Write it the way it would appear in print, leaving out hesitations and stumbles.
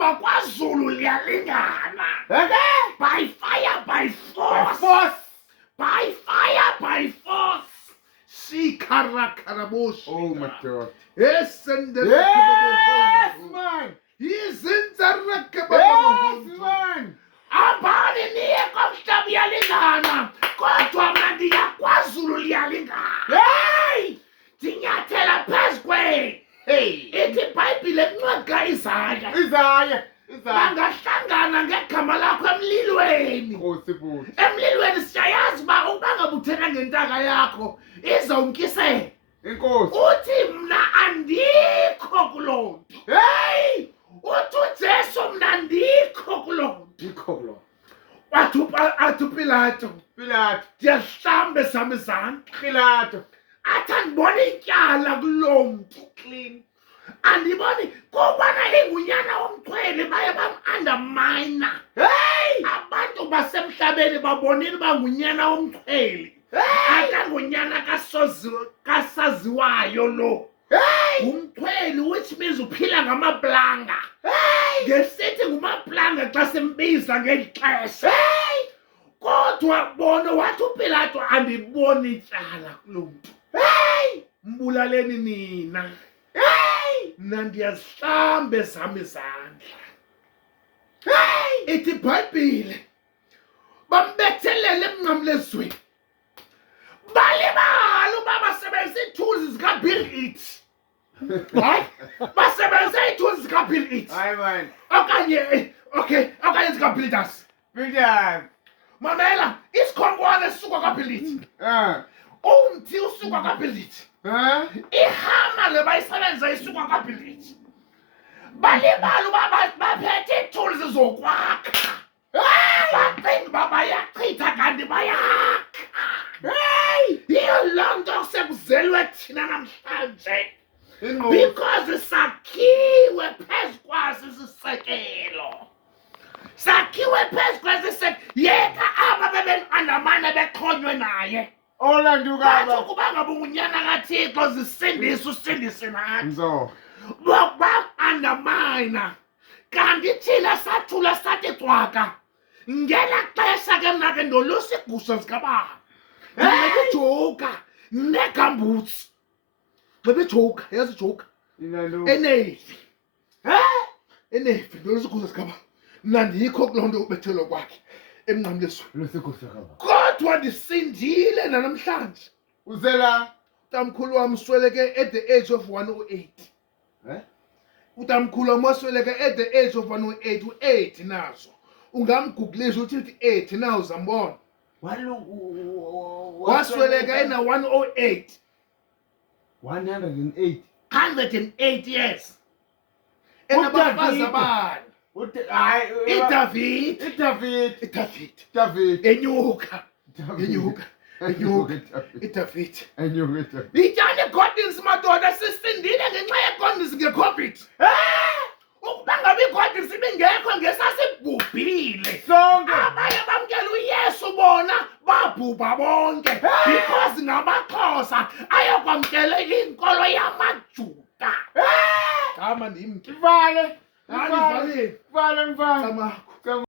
ukuhamba kwaZulu liyalingana. Okay? By fire, by By force. force. By fire, by force. Shikarakarabosha. Oh my God. Yes, and the Yes, man. He's in the Yes, man. Abani niye komhlabi yalingana. Kodwa mna ndiya kwaZulu liyalingana. Hey! Ndinyathela phezu kwe. Hey! Ithi iBhayibhile encwadi Isaya. Isaiah. Bangahlangana ngegama lakho emlilweni. Nkosi futhi. Emlilweni siyayazi uba ubangabuthena ngentaka yakho izawunkisela. Inkosi. Uthi mna andikho kuloo nto. Hey! Uthi uJesu mna andikho kuloo nto. Ikholo. Athi uPilato Pilato. ndiyazihlambe zam izandla. Pilato. Athi andiboni ityala kuloo mntu. Clean. Andiboni kubana ingunyana womchwele baye bam-undermina. Hey! Abantu basemhlabeni babonile uba ngunyana womchweli. Akangunyana kasaziwayo lo. Hey! Ngumchweli, which means uphila ngamaplanga. Ngesithi ngumaplanga xa simbiza ngeli xesha. Kodwa bona wathi uPilato andiboni ityala kulo mntu. Mbulaleni nina. Mna ndiyazihlambe zam izandla. Ithi iBhayibhile bambethelele emnqamlezweni. Balibala uba basebenzisa iithuluzi zikaBill Gates. Hayi, basebenzisa iithuluzi zikaBill Gates. Hayi man. Okanye zikaBuilders. Pilato. Mamela, isikhonkwane esisuka kwaBill Gates. Umthi usuka kwaBill Gates. Ihama le bayisebenzisa isuka kwaBill Gates. Balibala uba baphethe iithuluzi zokwakha. Bacinga uba bayachitha kanti bayakha. Yiyo loo nto sekuzelwe thina namhlanje. Because sakhiwe phezu kwaso isisekelo. Sakhiwe phezu kwesi sekelo. Yeka aba bebe-undermine bexhonywe naye. Olandukaba. Bathi ukuba ngabe ungunyana kaThixo zisindise usindise nathi. Nzo. Bak-undermina. Kanti thina sathula sathi cwaka. Ngela xesha ke mna ke ndolusa iigusha zikababa. Ngibejoka negamboots. Ngibejoka, yazi ijoka. Enevi. Enevi ndolusa iigusha zikababa. Mna ndikho kuloo nto ubethelwa kwakhe emnqamlezweni. Kodwa ndisindile nanamhlanje. Uzela. Utamkhulu wam usweleke at the age of 108. Utamkhulu wam wasweleke at the age of 108. U-8 nazo. Ungamgooglisa uthi 8 na uzambona. Wasweleka ena 108. 108. 108 years. Enabafazi abani? David. Enyuka. David. Ityani iGordons madoda sisindile ngenxa yeGordons ngeCovid. Ukuba ngabe iGordons ibingekho ngesasibhubhile. Abanye bamkela uYesu bona babhubha bonke. Because ngamaXhosa ayokwamkela inkolo yamaJuda. Chama ndimke. Vale. Vala. Vale. Chama.